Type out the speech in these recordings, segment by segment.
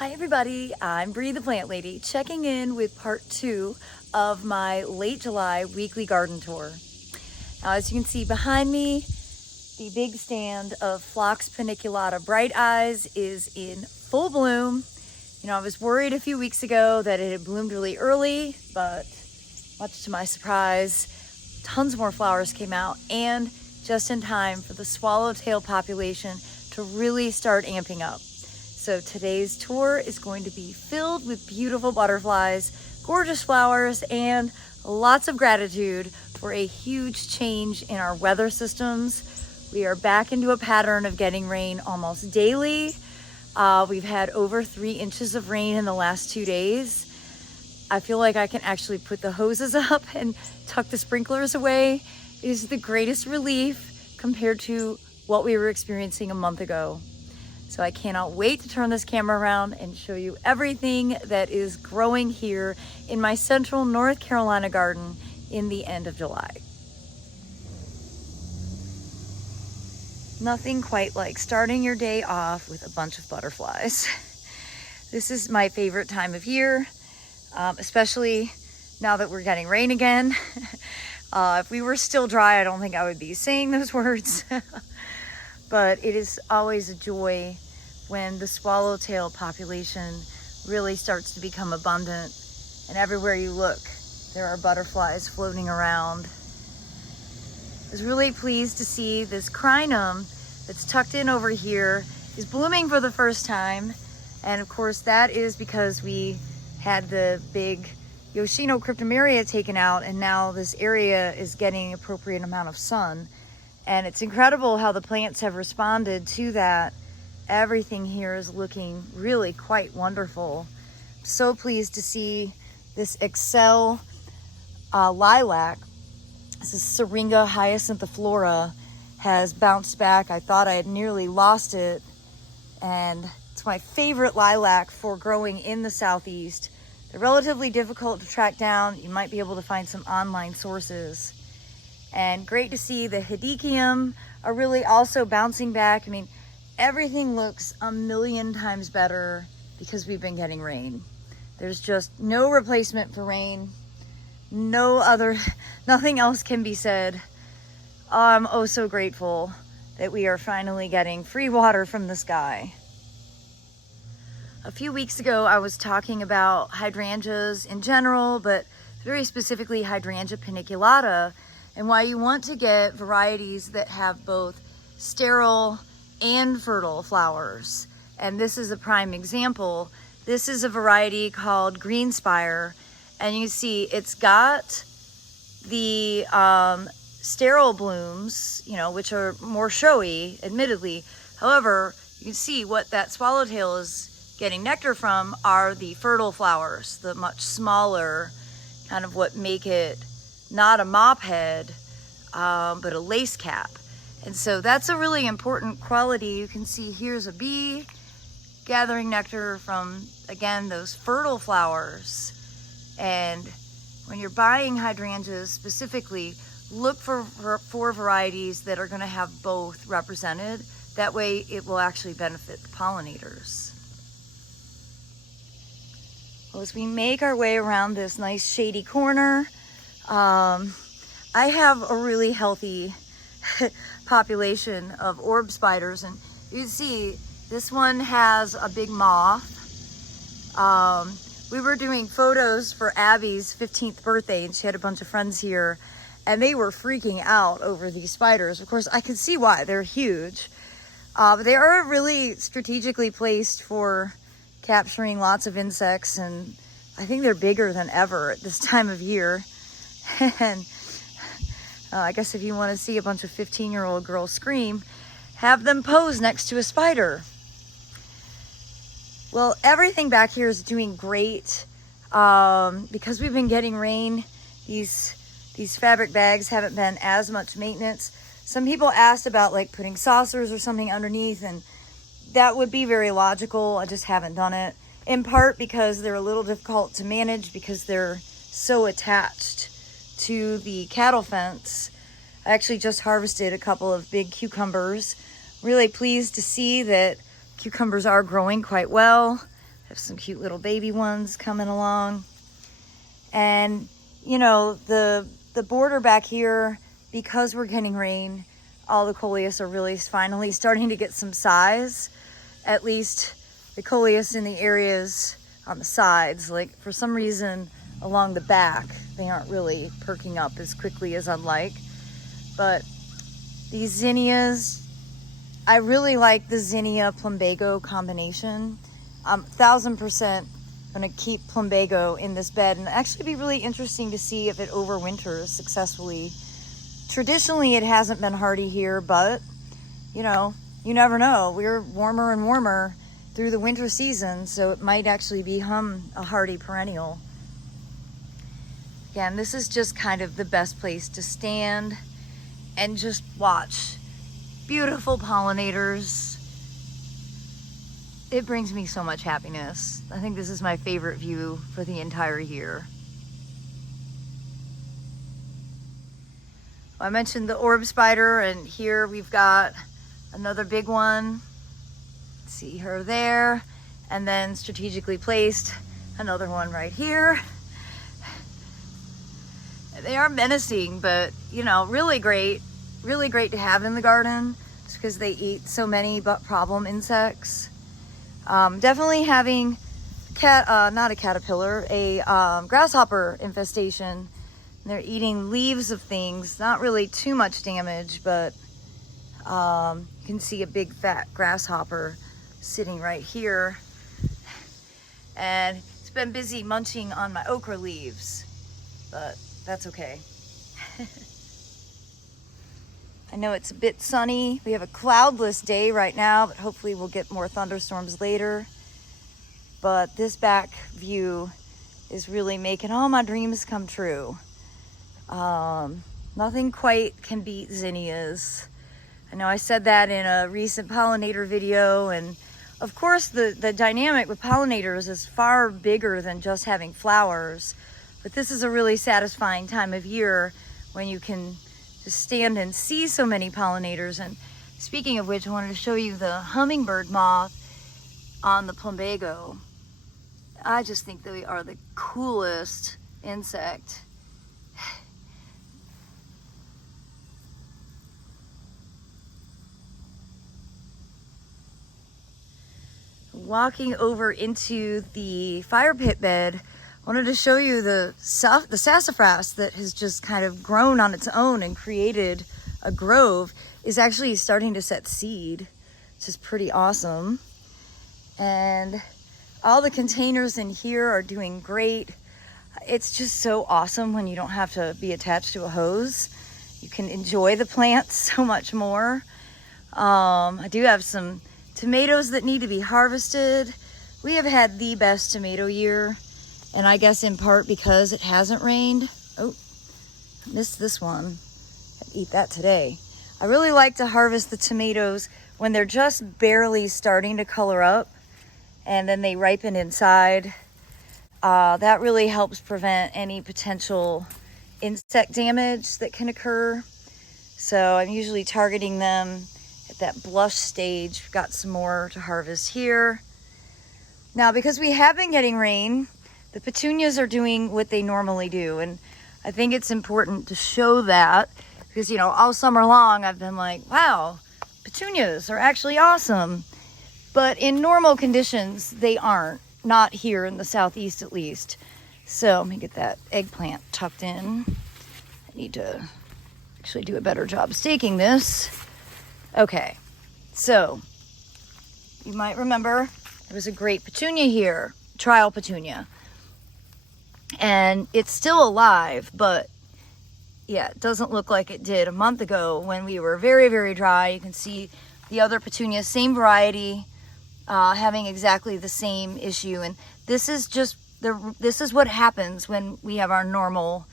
Hi everybody, I'm Bree the Plant Lady, checking in with part 2 of my late July weekly garden tour. Now as you can see behind me, the big stand of Phlox paniculata Bright Eyes is in full bloom. You know, I was worried a few weeks ago that it had bloomed really early, but much to my surprise, tons more flowers came out, and just in time for the swallowtail population to really start amping up. So today's tour is going to be filled with beautiful butterflies, gorgeous flowers, and lots of gratitude for a huge change in our weather systems. We are back into a pattern of getting rain almost daily. We've had over 3 inches of rain in the last 2 days. I feel like I can actually put the hoses up and tuck the sprinklers away. It is the greatest relief compared to what we were experiencing a month ago. So I cannot wait to turn this camera around and show you everything that is growing here in my central North Carolina garden in the end of July. Nothing quite like starting your day off with a bunch of butterflies. This is my favorite time of year, especially now that we're getting rain again. If we were still dry, I don't think I would be saying those words. But it is always a joy when the swallowtail population really starts to become abundant, and everywhere you look, there are butterflies floating around. I was really pleased to see this crinum that's tucked in over here is blooming for the first time. And of course that is because we had the big Yoshino cryptomeria taken out, and now this area is getting appropriate amount of sun. And it's incredible how the plants have responded to that. Everything here is looking really quite wonderful. I'm so pleased to see this Excel lilac. This is Syringa hyacinthiflora, has bounced back. I thought I had nearly lost it. And it's my favorite lilac for growing in the Southeast. They're relatively difficult to track down. You might be able to find some online sources. And great to see the hedychium are really also bouncing back. I mean, everything looks a million times better because we've been getting rain. There's just no replacement for rain. Nothing else can be said. I'm oh so grateful that we are finally getting free water from the sky. A few weeks ago, I was talking about hydrangeas in general, but very specifically hydrangea paniculata, and why you want to get varieties that have both sterile and fertile flowers. And this is a prime example. This is a variety called Greenspire, and you see it's got the sterile blooms, you know, which are more showy, admittedly. However, you can see what that swallowtail is getting nectar from are the fertile flowers, the much smaller, kind of what make it not a mop head, but a lace cap. And so that's a really important quality. You can see here's a bee gathering nectar from, again, those fertile flowers. And when you're buying hydrangeas specifically, look for varieties that are going to have both represented. That way it will actually benefit the pollinators. Well, as we make our way around this nice shady corner, I have a really healthy population of orb spiders, and you see this one has a big moth. We were doing photos for Abby's 15th birthday, and she had a bunch of friends here, and they were freaking out over these spiders. Of course, I can see why. They're huge, but they are really strategically placed for capturing lots of insects, and I think they're bigger than ever at this time of year. And I guess if you want to see a bunch of 15-year-old girls scream, have them pose next to a spider. Well, everything back here is doing great. Because we've been getting rain, these fabric bags haven't been as much maintenance. Some people asked about like putting saucers or something underneath, and that would be very logical. I just haven't done it. In part because they're a little difficult to manage because they're so attached to the cattle fence. I actually just harvested a couple of big cucumbers. Really pleased to see that cucumbers are growing quite well. Have some cute little baby ones coming along. And you know, the border back here, because we're getting rain, all the coleus are really finally starting to get some size. At least the coleus in the areas on the sides. Like for some reason along the back, they aren't really perking up as quickly as I'd like. But these zinnias, I really like the zinnia plumbago combination. 1000% gonna keep plumbago in this bed, and actually be really interesting to see if it overwinters successfully. Traditionally it hasn't been hardy here, but you know, you never know. We're warmer and warmer through the winter season, so it might actually become a hardy perennial. Again, this is just kind of the best place to stand and just watch beautiful pollinators. It brings me so much happiness. I think this is my favorite view for the entire year. I mentioned the orb spider, and here we've got another big one. See her there, and then strategically placed another one right here. They are menacing, but you know, really great to have in the garden, just because they eat so many problem insects. Definitely having not a caterpillar, a grasshopper infestation. They're eating leaves of things, not really too much damage, but you can see a big fat grasshopper sitting right here, and it's been busy munching on my okra leaves, but that's okay. I know it's a bit sunny. We have a cloudless day right now, but hopefully we'll get more thunderstorms later. But this back view is really making all my dreams come true. Nothing quite can beat zinnias. I know I said that in a recent pollinator video, and of course the dynamic with pollinators is far bigger than just having flowers. But this is a really satisfying time of year when you can just stand and see so many pollinators. And speaking of which, I wanted to show you the hummingbird moth on the plumbago. I just think they are the coolest insect. Walking over into the fire pit bed, I wanted to show you the sassafras that has just kind of grown on its own and created a grove is actually starting to set seed, which is pretty awesome. And all the containers in here are doing great. It's just so awesome when you don't have to be attached to a hose. You can enjoy the plants so much more. I do have some tomatoes that need to be harvested. We have had the best tomato year, and I guess in part because it hasn't rained. Oh, missed this one. I'd eat that today. I really like to harvest the tomatoes when they're just barely starting to color up, and then they ripen inside. That really helps prevent any potential insect damage that can occur. So I'm usually targeting them at that blush stage. We've got some more to harvest here. Now, because we have been getting rain, the petunias are doing what they normally do. And I think it's important to show that because, you know, all summer long I've been like, wow, petunias are actually awesome. But in normal conditions, they aren't. Not here in the southeast, at least. So let me get that eggplant tucked in. I need to actually do a better job staking this. Okay, so you might remember there was a great petunia here, trial petunia. And it's still alive, but yeah, it doesn't look like it did a month ago when we were very, very dry. You can see the other petunia, same variety, having exactly the same issue. And this is just this is what happens when we have our normal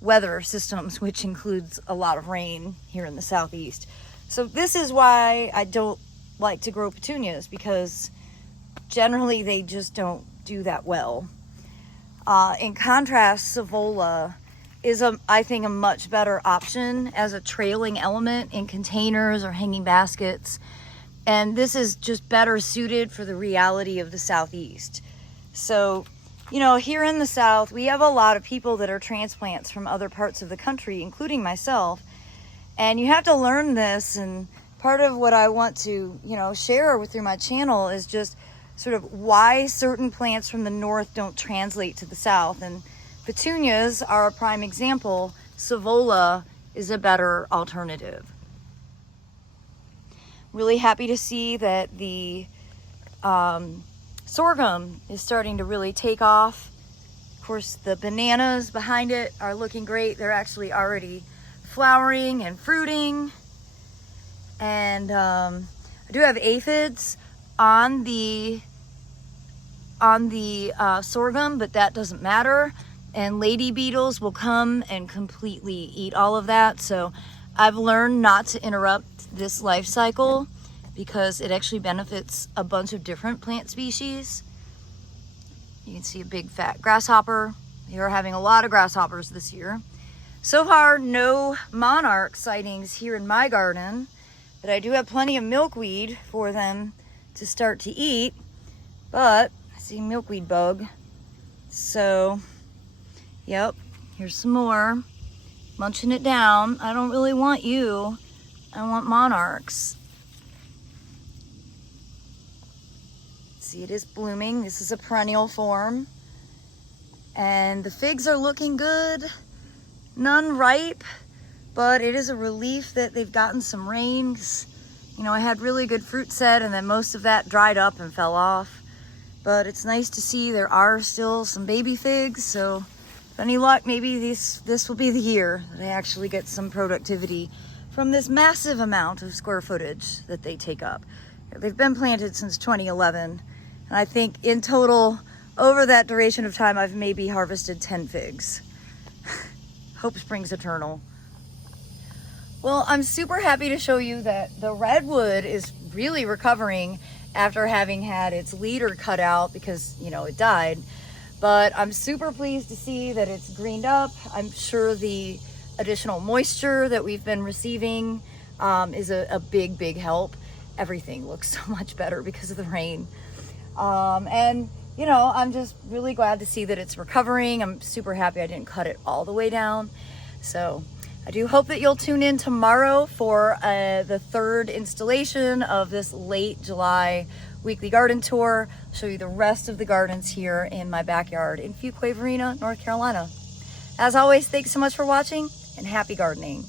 weather systems, which includes a lot of rain here in the southeast. So this is why I don't like to grow petunias, because generally they just don't do that well. In contrast, Savola is I think a much better option as a trailing element in containers or hanging baskets. And this is just better suited for the reality of the southeast. So, you know, here in the South, we have a lot of people that are transplants from other parts of the country, including myself. And you have to learn this, and part of what I want to, you know, share through my channel is just sort of why certain plants from the north don't translate to the south. And petunias are a prime example. Savola is a better alternative. Really happy to see that the sorghum is starting to really take off. Of course, the bananas behind it are looking great. They're actually already flowering and fruiting. And I do have aphids on the sorghum, but that doesn't matter. And lady beetles will come and completely eat all of that. So I've learned not to interrupt this life cycle because it actually benefits a bunch of different plant species. You can see a big fat grasshopper. We are having a lot of grasshoppers this year. So far, no monarch sightings here in my garden, but I do have plenty of milkweed for them to start to eat. But I see milkweed bug. So, yep, here's some more. Munching it down. I don't really want you. I want monarchs. See, it is blooming. This is a perennial form. And the figs are looking good. None ripe, but it is a relief that they've gotten some rain. 'Cause, you know, I had really good fruit set, and then most of that dried up and fell off. But it's nice to see there are still some baby figs. So if any luck, maybe this will be the year that I actually get some productivity from this massive amount of square footage that they take up. They've been planted since 2011. And I think in total, over that duration of time, I've maybe harvested 10 figs. Hope springs eternal. Well, I'm super happy to show you that the redwood is really recovering after having had its leader cut out because, you know, it died. But I'm super pleased to see that it's greened up. I'm sure the additional moisture that we've been receiving is a big help. Everything looks so much better because of the rain. And you know, I'm just really glad to see that it's recovering. I'm super happy I didn't cut it all the way down. So I do hope that you'll tune in tomorrow for the third installation of this late July weekly garden tour. I'll show you the rest of the gardens here in my backyard in Fuquay-Varina, North Carolina. As always, thanks so much for watching and happy gardening.